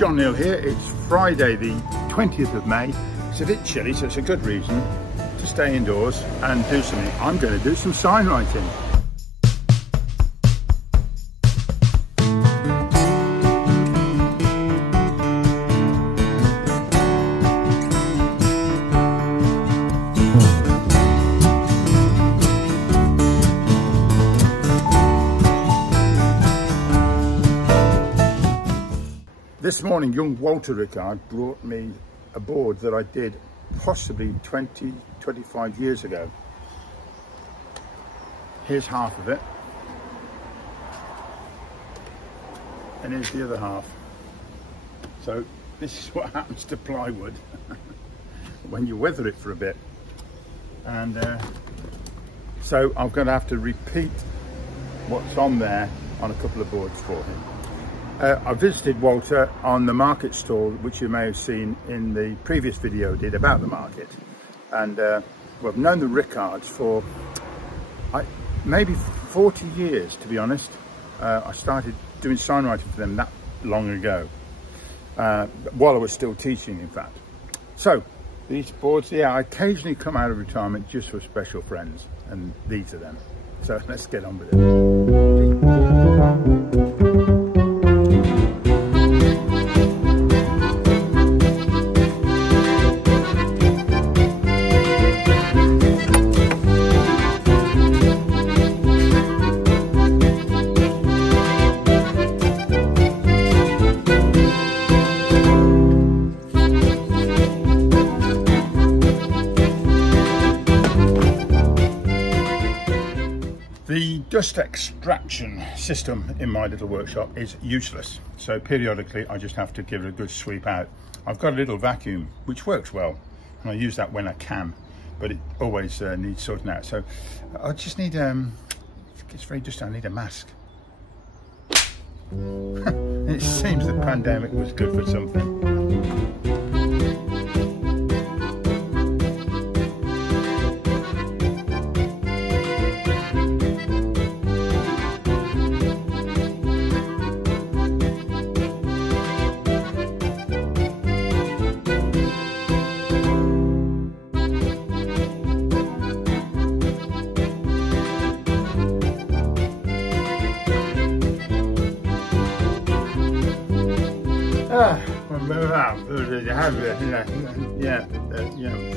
John Neal here. It's Friday the 20th of May. It's a bit chilly, so it's a good reason to stay indoors and do something. I'm going to do some sign writing. This morning, young Walter Rickards brought me a board that I did possibly 25 years ago. Here's half of it, and here's the other half. So this is what happens to plywood when you weather it for a bit. And so I'm going to have to repeat what's on there on a couple of boards for him. I visited Walter on the market stall, which you may have seen in the previous video I did about the market. And well, I've known the Rickards for maybe 40 years, to be honest. I started doing sign writing for them that long ago, while I was still teaching, in fact. So these boards, yeah, I occasionally come out of retirement just for special friends, and these are them. So let's get on with it. The dust extraction system in my little workshop is useless, so periodically I just have to give it a good sweep out. I've got a little vacuum which works well, and I use that when I can, but it always needs sorting out. So I just need, it's very dusty, I need a mask. It seems the pandemic was good for something.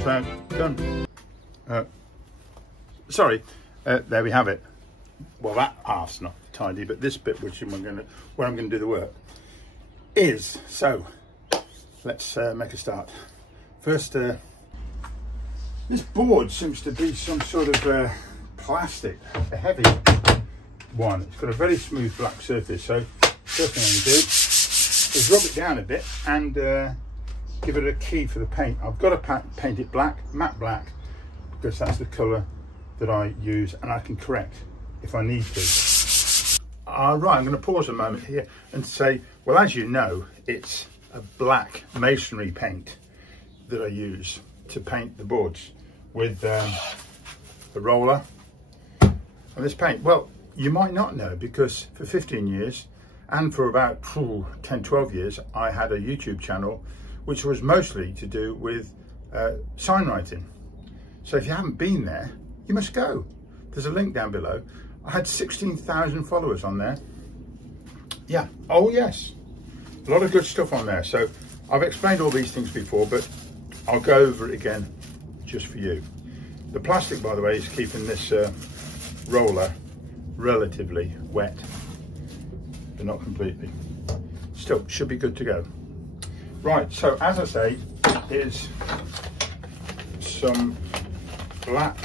So done. Sorry, there we have it. Well, that half's not tidy, but this bit, which where I'm going to do the work, is. So let's make a start. First, this board seems to be some sort of plastic, a heavy one. It's got a very smooth black surface, so first thing I'm going to do is rub it down a bit and give it a key for the paint. I've got to paint it black, matte black, because that's the colour that I use, and I can correct if I need to. All right, I'm going to pause a moment here and say, well, as you know, it's a black masonry paint that I use to paint the boards with the roller and this paint. Well, you might not know, because for 15 years and for about 10, 12 years, I had a YouTube channel which was mostly to do with sign writing. So if you haven't been there, you must go. There's a link down below. I had 16,000 followers on there. Yeah, oh yes, a lot of good stuff on there. So I've explained all these things before, but I'll go over it again just for you. The plastic, by the way, is keeping this roller relatively wet, but not completely. Still, should be good to go. Right, so as I say, here's some black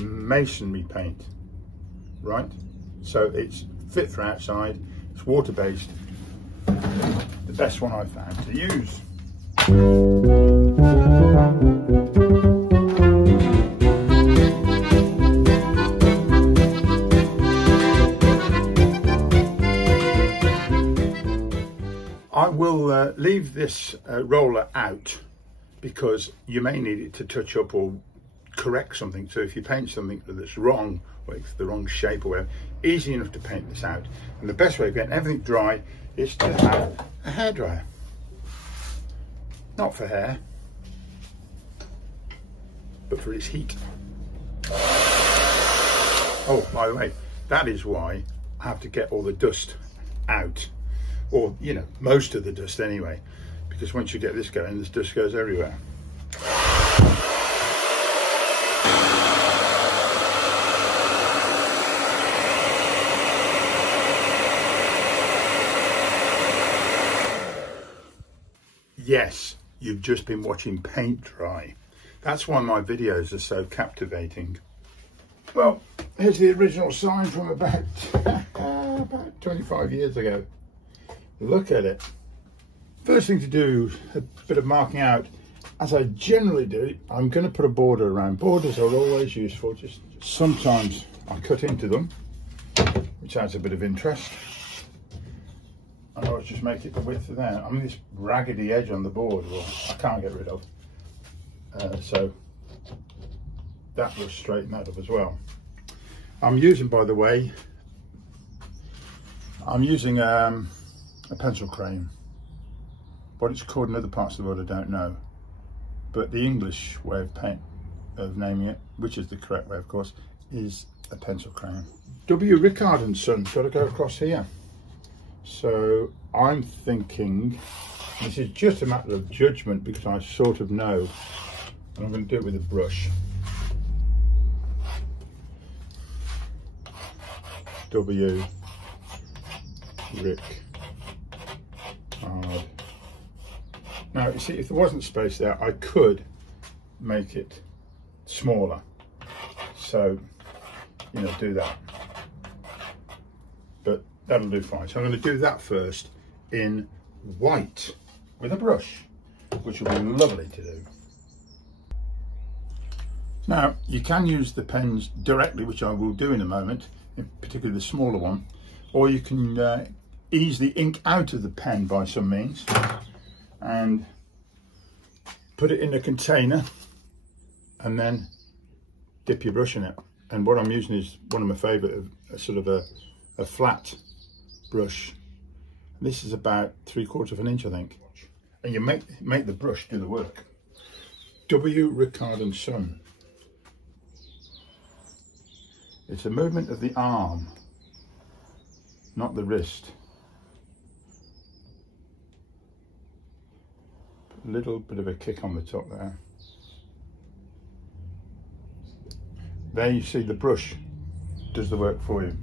masonry paint, right? So it's fit for outside, it's water-based, the best one I've found to use. I will leave this roller out because you may need it to touch up or correct something. So if you paint something that's wrong or it's the wrong shape or whatever, easy enough to paint this out. And the best way of getting everything dry is to have a hairdryer. Not for hair, but for its heat. Oh, by the way, that is why I have to get all the dust out, or you know, most of the dust anyway, because once you get this going, this dust goes everywhere. Yes, you've just been watching paint dry. That's why my videos are so captivating. Well, here's the original sign from about 25 years ago. Look at it. First thing to do, a bit of marking out. As I generally do, I'm going to put a border around. Borders are always useful. Just sometimes I cut into them, which adds a bit of interest. And I'll just make it the width of that. I mean, this raggedy edge on the board, well, I can't get rid of. So that will straighten that up as well. I'm using, by the way, I'm using a pencil crayon. What it's called in other parts of the world, I don't know. But the English way of naming it, which is the correct way, of course, is a pencil crayon. W. Rickards and Son, got to go across here. So I'm thinking, this is just a matter of judgment because I sort of know, and I'm going to do it with a brush. W. Rick. Hard. Now you see, if there wasn't space there, I could make it smaller. So, you know, do that. But that'll do fine. So I'm going to do that first in white with a brush, which will be lovely to do. Now you can use the pens directly, which I will do in a moment, particularly the smaller one, or you can ease the ink out of the pen by some means and put it in a container and then dip your brush in it. And what I'm using is one of my favourite, a sort of a flat brush. This is about 3/4 of an inch, I think. And you make the brush do the work. W. Rickards and Son. It's a movement of the arm, not the wrist. A little bit of a kick on the top there. There you see the brush does the work for you.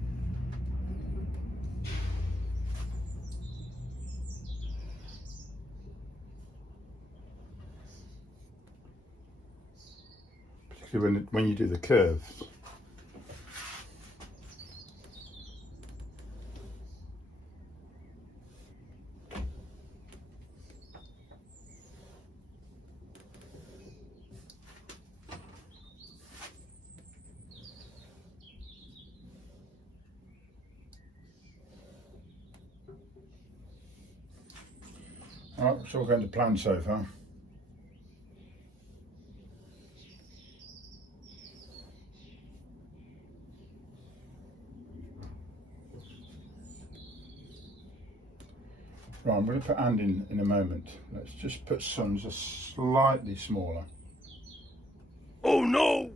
Particularly when you do the curves. Right, it's all going to plan so far. Right, I'm going to put and in a moment. Let's just put Sons just slightly smaller. Oh no!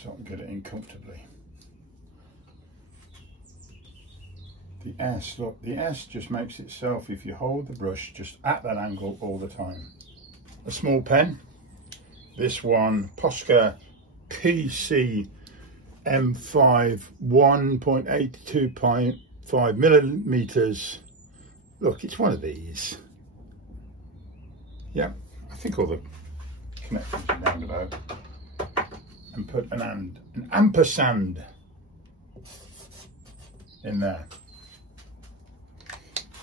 So I can get it in comfortably. The S, look, the S just makes itself if you hold the brush just at that angle all the time. A small pen, this one, Posca PC M5 1.82.5 millimeters. Look, it's one of these. Yeah, I think all the connections are round about. And put an ampersand in there.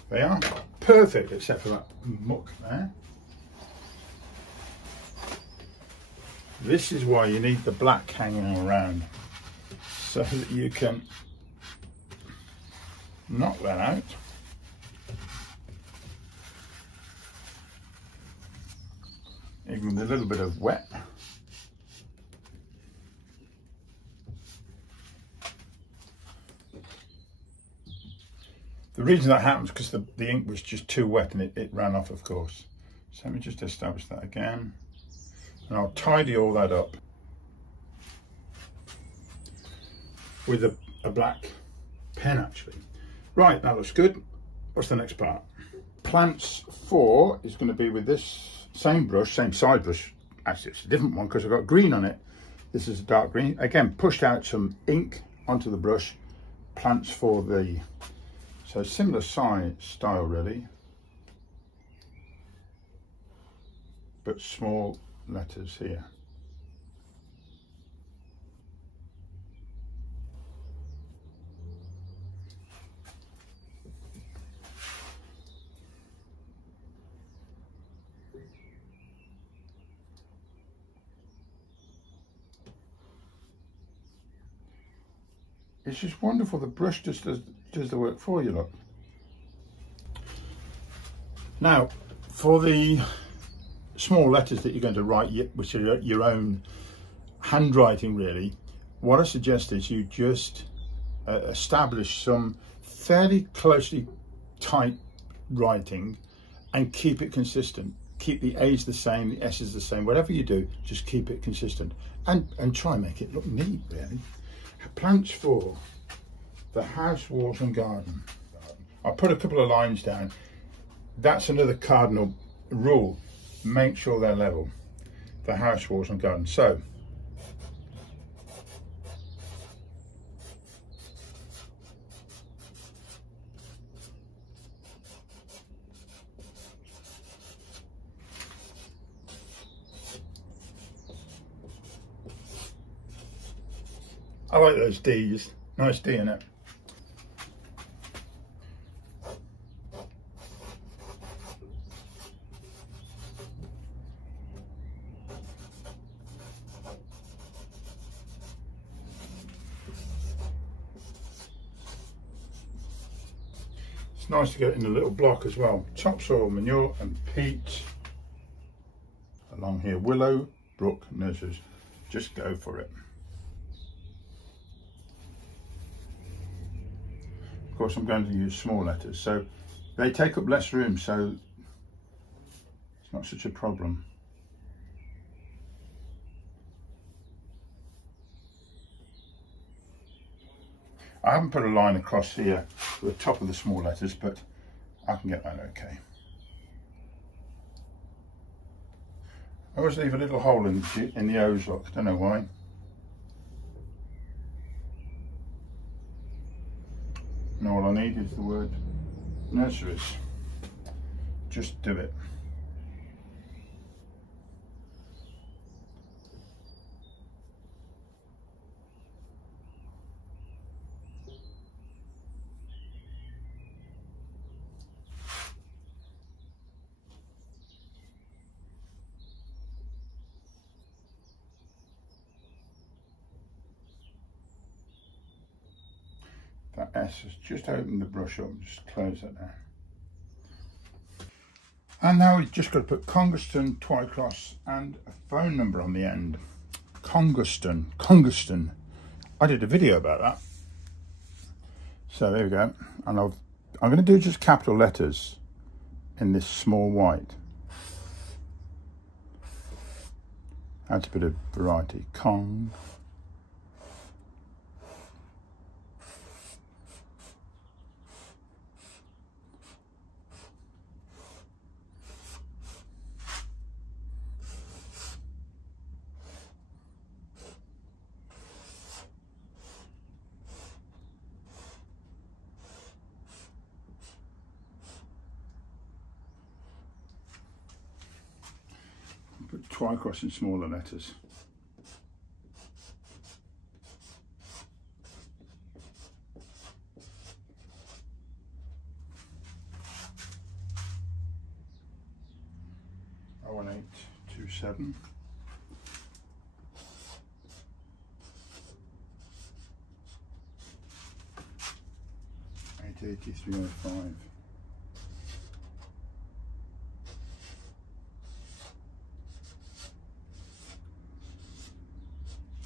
They are perfect except for that muck there. This is why you need the black hanging around, so that you can knock that out. even with a little bit of wet. The reason that happens because the ink was just too wet and it ran off, of course. So let me just establish that again. And I'll tidy all that up with a black pen, actually. Right, that looks good. What's the next part? Plants 4 is going to be with this same brush, same side brush. Actually, it's a different one because I've got green on it. This is a dark green. Again, pushed out some ink onto the brush. Plants 4 the... So similar style really, but small letters here. It's just wonderful. The brush just does the work for you, look. Now, for the small letters that you're going to write, which are your own handwriting really, what I suggest is you just establish some fairly closely typed writing and keep it consistent. Keep the A's the same, the S's the same, whatever you do, just keep it consistent and try and make it look neat really. Plants 4, the house, walls and garden. I'll put a couple of lines down. That's another cardinal rule. Make sure they're level. The house, walls and garden. So, I like those D's. Nice D in it. It's nice to get it in a little block as well. Topsoil, manure and peat. Along here, willow, brook, nurseries. Just go for it. Of course, I'm going to use small letters, so they take up less room, so it's not such a problem. I haven't put a line across here for the top of the small letters, but I can get that okay. I always leave a little hole in the O's, look, don't know why. And all I need is the word nurseries. Just do it. That S has just opened the brush up, just close that now. And now we've just got to put Coniston, Twycross and a phone number on the end. Coniston. I did a video about that. So there we go. And I'm going to do just capital letters in this small white. Adds a bit of variety. Kong. Put Twycross in smaller letters. Oh, 1827. 88305.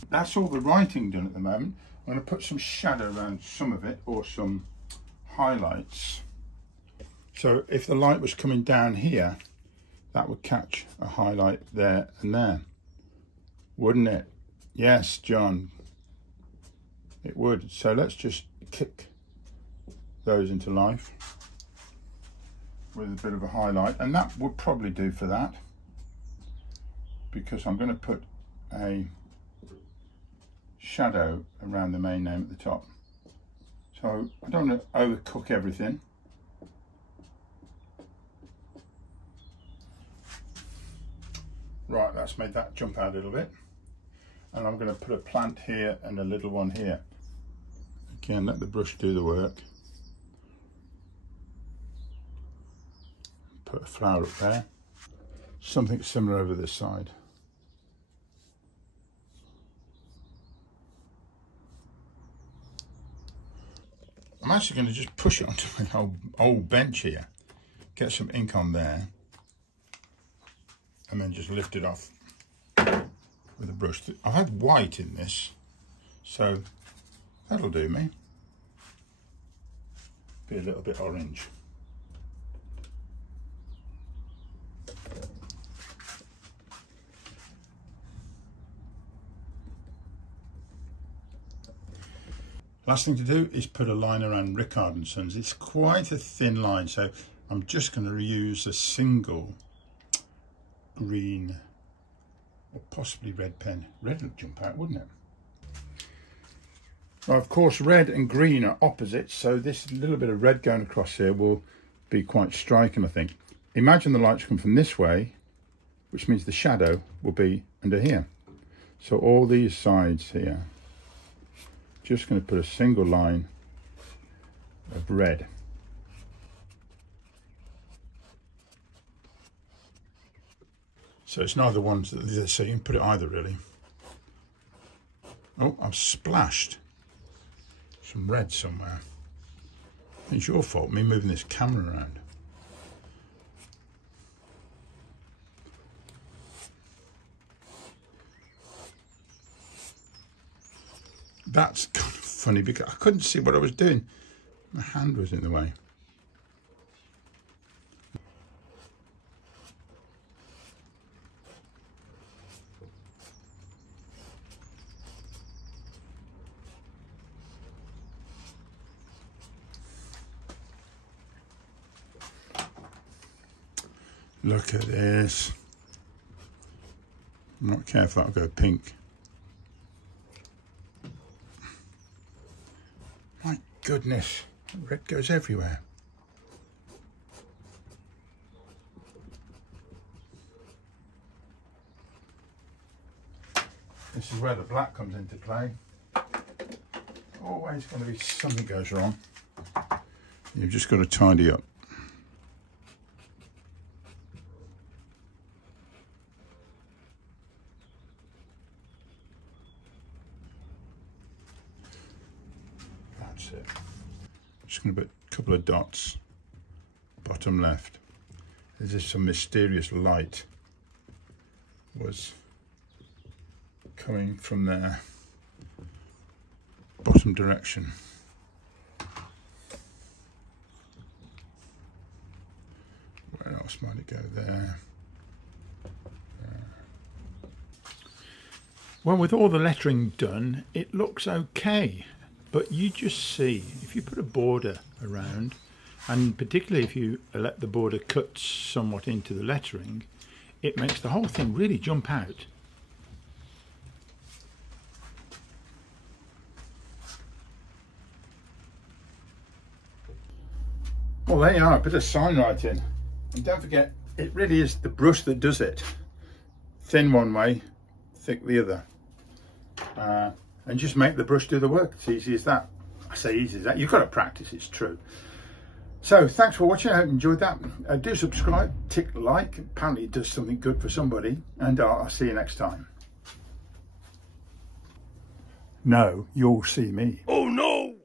that's all the writing done at the moment. I'm going to put some shadow around some of it, or some highlights. So if the light was coming down here, that would catch a highlight there and there, wouldn't it? Yes, John, it would. So let's just kick those into life with a bit of a highlight, and that would probably do for that, because I'm going to put a shadow around the main name at the top. So I don't want to overcook everything. Right, that's made that jump out a little bit. And I'm going to put a plant here and a little one here. Again, let the brush do the work. Put a flower up there. Something similar over this side. I'm actually going to just push it onto my old bench here, get some ink on there, and then just lift it off with a brush. I've had white in this, so that'll do me. Be a little bit orange. Last thing to do is put a line around Rickards and Sons. It's quite a thin line, so I'm just going to reuse a single green or possibly red pen. Red would jump out, wouldn't it? Well, of course, red and green are opposites, so this little bit of red going across here will be quite striking, I think. Imagine the lights come from this way, which means the shadow will be under here. So all these sides here, just going to put a single line of red. So it's neither one, so you can put it either, really. Oh, I've splashed some red somewhere. It's your fault, me moving this camera around. That's kind of funny because I couldn't see what I was doing. My hand was in the way. Look at this. I'm not careful, I'll go pink. My goodness, red goes everywhere. This is where the black comes into play. Always going to be something goes wrong. You've just got to tidy up. That's it. Just going to put a couple of dots, bottom left. As if some mysterious light was coming from there, bottom direction. Where else might it go? There. Well, with all the lettering done, it looks okay, but you just see, if you put a border around, and particularly if you let the border cut somewhat into the lettering, it makes the whole thing really jump out. Well, there you are, a bit of signwriting. And don't forget, it really is the brush that does it. Thin one way, thick the other. And just make the brush do the work. It's easy as that. I say easy as that. You've got to practice, it's true. So, thanks for watching. I hope you enjoyed that. Do subscribe, tick like. Apparently it does something good for somebody. And I'll see you next time. No, you'll see me. Oh no!